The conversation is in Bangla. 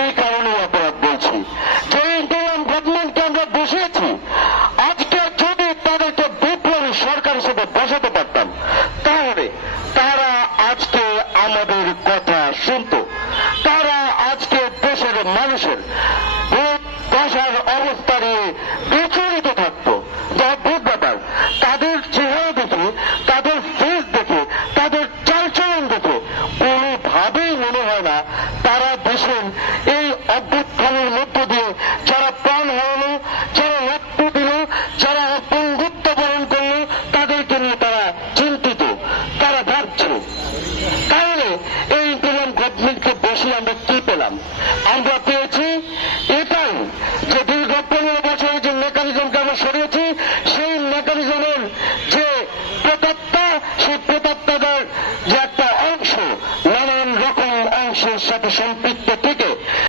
এই কারণে অপরাধ বলছি যে ইন্টারিম গভর্নমেন্টকে আমরা বসিয়েছি। আজকে যদি তাদেরকে বিপ্লবী সরকার হিসেবে বসাতে পারতাম তাহলে তারা আজকে আমাদের কথা শুনতো, তারা আজকে দেশের মানুষের দশার অবস্থা নিয়ে বিচলিত থাকতো। অদ্ভুত ব্যাপার, তাদের চেহারা দেখে, তাদের ফেস দেখে, তাদের চালচলন দেখে কোনোভাবেই মনে হয় না তারা দেশের এই অভ্যুত্থানের মধ্য দিয়ে যারা প্রাণ হারালো, যারা রক্ত দিল, যারা বন্ধুত্ব বরণ করলো, তাদেরকে নিয়ে তারা চিন্তিত, তারা ভাবছে। তাহলে এই ইন্টারিম গভর্নমেন্টকে বসে আমরা কি পেলাম? আমরা